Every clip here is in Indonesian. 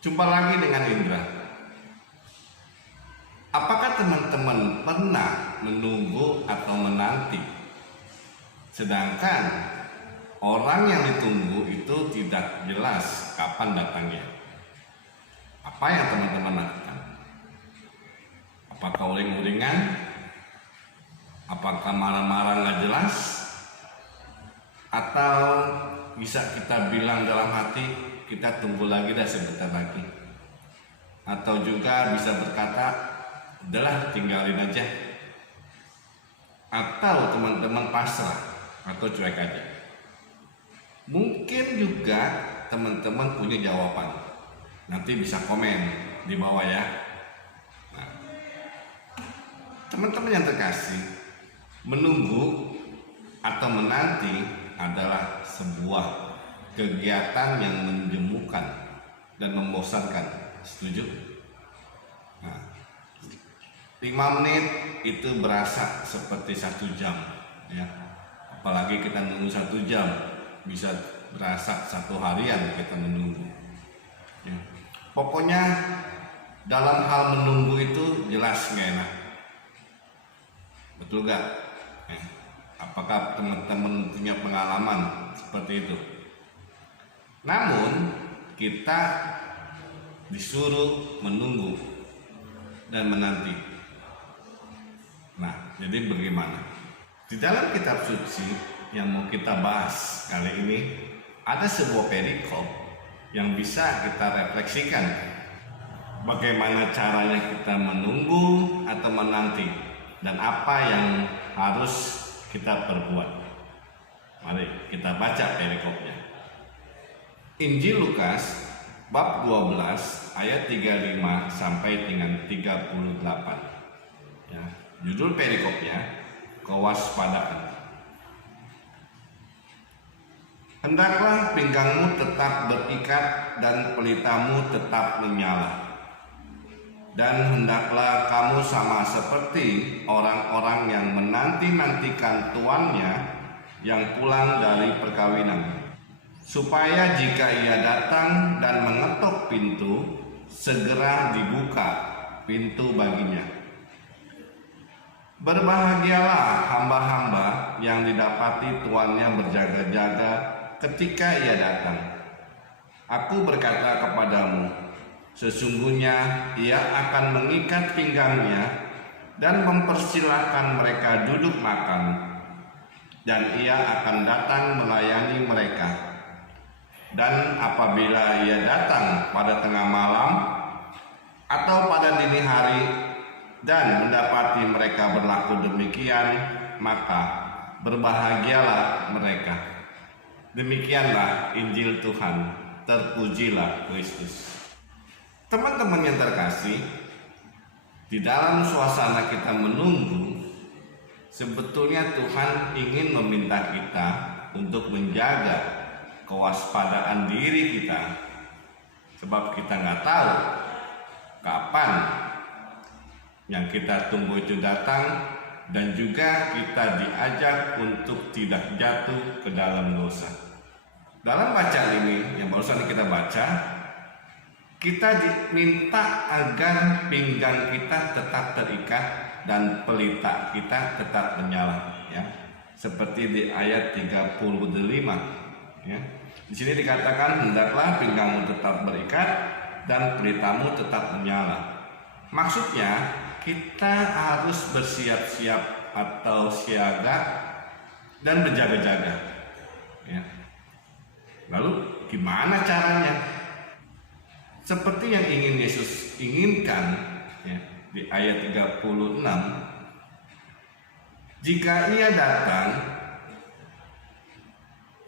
Jumpa lagi dengan Indra. Apakah teman-teman pernah menunggu atau menanti, sedangkan orang yang ditunggu itu tidak jelas kapan datangnya? Apa yang teman-teman lakukan? Apakah uring-uringan? Apakah marah-marah nggak jelas? Atau bisa kita bilang dalam hati, kita tunggu lagi dah sebentar lagi? Atau juga bisa berkata, udahlah tinggalin aja? Atau teman-teman pasrah atau cuek aja? Mungkin juga teman-teman punya jawaban. Nanti bisa komen di bawah ya. Nah, teman-teman yang terkasih, menunggu atau menanti adalah sebuah kegiatan yang menjemukan dan membosankan. Setuju? Nah, 5 menit itu berasa seperti 1 jam ya. Apalagi kita menunggu 1 jam, bisa berasa 1 harian kita menunggu ya. Pokoknya dalam hal menunggu itu jelas nggak enak. Betul gak? Apakah teman-teman punya pengalaman seperti itu? Namun kita disuruh menunggu dan menanti. Nah, jadi bagaimana? Di dalam kitab suci yang mau kita bahas kali ini, ada sebuah perikop yang bisa kita refleksikan. Bagaimana caranya kita menunggu atau menanti, dan apa yang harus kita perbuat. Mari kita baca perikopnya. Injil Lukas bab 12 ayat 35 sampai dengan 38 ya. Judul perikopnya, kewaspadaan. Hendaklah pinggangmu tetap berikat dan pelitamu tetap menyala. Dan hendaklah kamu sama seperti orang-orang yang menanti-nantikan tuannya yang pulang dari perkawinan, supaya jika ia datang dan mengetuk pintu, segera dibuka pintu baginya. Berbahagialah hamba-hamba yang didapati tuannya berjaga-jaga ketika ia datang. Aku berkata kepadamu, sesungguhnya ia akan mengikat pinggangnya dan mempersilahkan mereka duduk makan, dan ia akan datang melayani mereka. Dan apabila ia datang pada tengah malam atau pada dini hari dan mendapati mereka berlaku demikian, maka berbahagialah mereka. Demikianlah Injil Tuhan. Terpujilah Kristus. Teman-teman yang terkasih, di dalam suasana kita menunggu, sebetulnya Tuhan ingin meminta kita untuk menjaga kewaspadaan diri kita, sebab kita nggak tahu kapan yang kita tunggu itu datang, dan juga kita diajak untuk tidak jatuh ke dalam dosa. Dalam bacaan ini yang barusan kita baca, kita diminta agar pinggang kita tetap terikat dan pelita kita tetap menyala ya. Seperti di ayat 35 ya. Di sini dikatakan, hendaklah pinggangmu tetap berikat dan pelitamu tetap menyala. Maksudnya kita harus bersiap-siap atau siaga dan berjaga-jaga ya. Lalu gimana caranya? Seperti yang ingin Yesus inginkan ya, di ayat 36, jika ia datang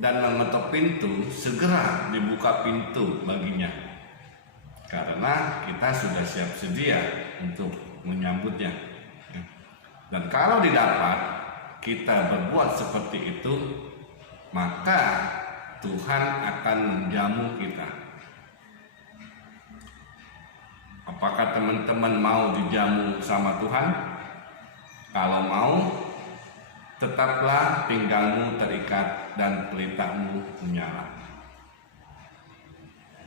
dan mengetuk pintu, segera dibuka pintu baginya, karena kita sudah siap sedia untuk menyambutnya. Dan kalau didapat kita berbuat seperti itu, maka Tuhan akan menjamu kita. Apakah teman-teman mau dijamu sama Tuhan? Kalau mau, tetaplah pinggangmu terikat dan pelitamu menyala.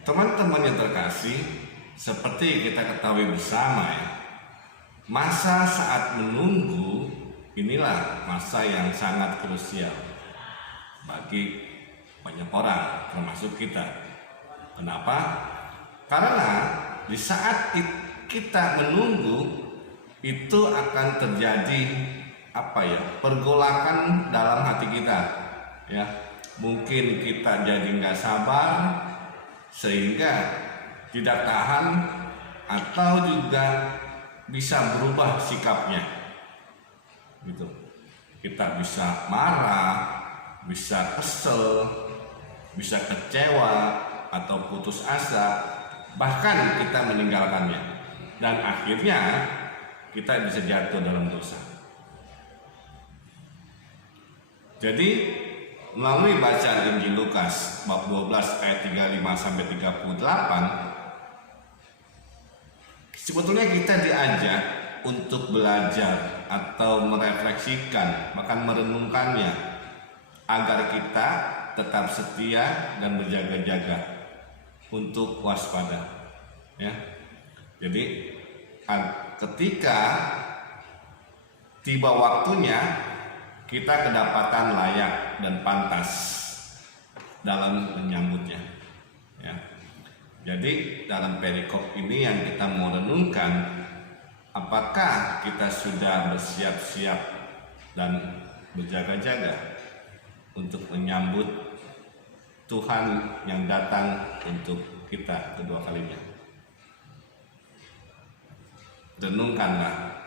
Teman-teman yang terkasih, seperti kita ketahui bersama ya, masa saat menunggu inilah masa yang sangat krusial bagi banyak orang, termasuk kita. Kenapa? Karena di saat kita menunggu itu akan terjadi pergolakan dalam hati kita, ya. Mungkin kita jadi nggak sabar sehingga tidak tahan, atau juga bisa berubah sikapnya, gitu. Kita bisa marah, bisa kesel, bisa kecewa, atau putus asa, bahkan kita meninggalkannya, dan akhirnya kita bisa jatuh dalam dosa. Jadi melalui bacaan Injil Lukas bab 12 ayat 35 sampai 38, sebetulnya kita diajak untuk belajar atau merefleksikan, bahkan merenungkannya, agar kita tetap setia dan berjaga-jaga untuk waspada, ya. Jadi ketika tiba waktunya, kita kedapatan layak dan pantas dalam menyambutnya, ya. Jadi dalam perikop ini yang kita mau renungkan, apakah kita sudah bersiap-siap dan berjaga-jaga untuk menyambut Tuhan yang datang untuk kita kedua kalinya? Renungkanlah.